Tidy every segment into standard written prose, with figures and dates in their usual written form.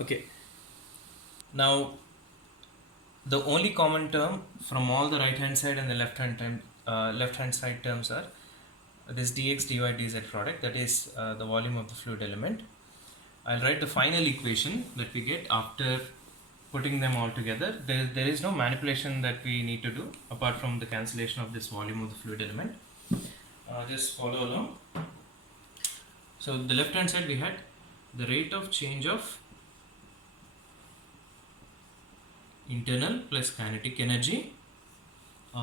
Okay, now the only common term from all the right hand side and the left hand side terms are this dx dy dz product, that is the volume of the fluid element. I'll write the final equation that we get after putting them all together. There is no manipulation that we need to do apart from the cancellation of this volume of the fluid element. Just follow along. So the left hand side we had the rate of change of internal plus kinetic energy.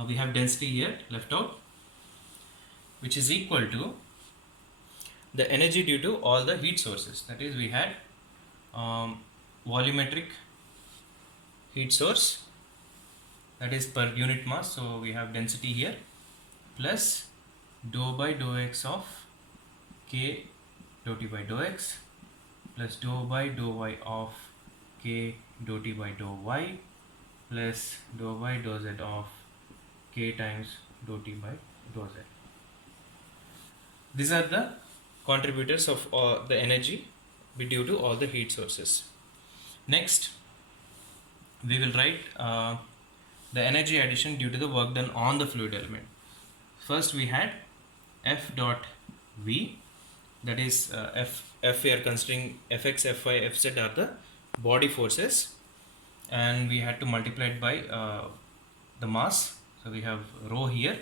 We have density here left out, which is equal to the energy due to all the heat sources. That is, we had volumetric heat source, that is per unit mass. So we have density here plus dou by dou x of k dou t by dou x plus dou by dou y of k dou t by dou y plus dou by dou z of k times dou t by dou z. These are the contributors of the energy due to all the heat sources. Next, we will write the energy addition due to the work done on the fluid element. First we had F dot V, that is F we are considering Fx, Fy, Fz are the body forces, and we had to multiply it by the mass. So we have rho here.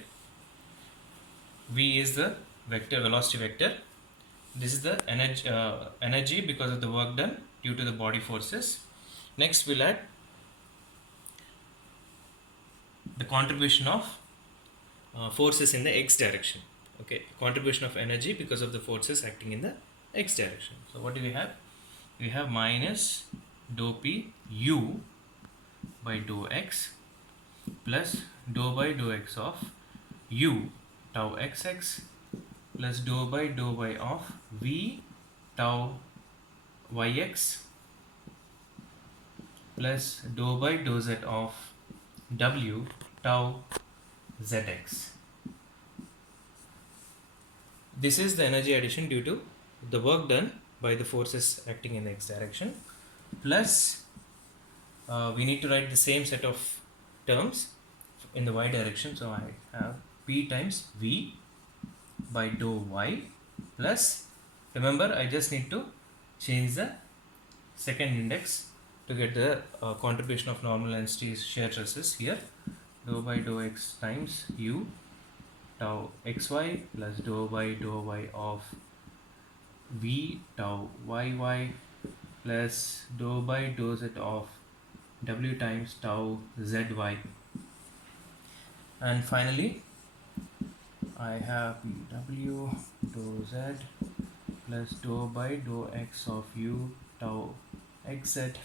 V is the vector, velocity vector. This is the energy because of the work done due to the body forces. Next we'll add the contribution of forces in the x direction. Okay, contribution of energy because of the forces acting in the x direction. So what do we have? We have minus dou p u by dou x plus dou by dou x of u tau xx plus dou by dou y of v tau yx plus dou by dou z of w tau zx. This is the energy addition due to the work done by the forces acting in the x direction, plus we need to write the same set of terms in the y direction. So I have p times v by dou y plus, remember I just need to change the second index to get the contribution of normal and shear stresses here, dou by dou x times u tau xy plus dou by dou y of v tau yy plus dou by dou z of w times tau zy, and finally I have w dou z plus dou by dou x of u tau xz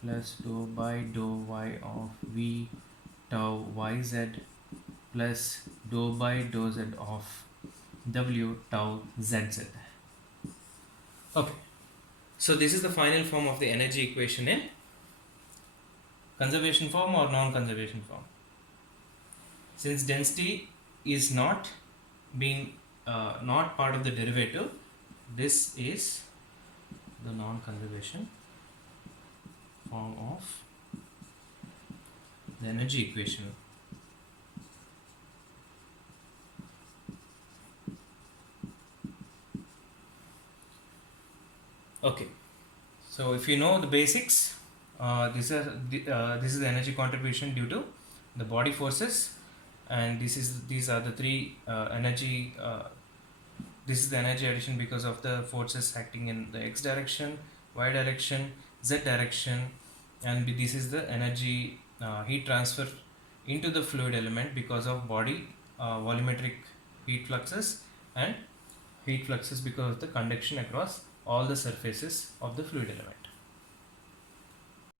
plus dou by dou y of v tau yz plus dou by dou z of w tau zz. Okay, so this is the final form of the energy equation in conservation form or non-conservation form. Since density is not being not part of the derivative, this is the non-conservation form of the energy equation. Okay, so if you know the basics, this is the energy contribution due to the body forces, and these are the three energy. This is the energy addition because of the forces acting in the x direction, y direction, z direction, and this is the energy heat transfer into the fluid element because of body volumetric heat fluxes and heat fluxes because of the conduction across all the surfaces of the fluid element.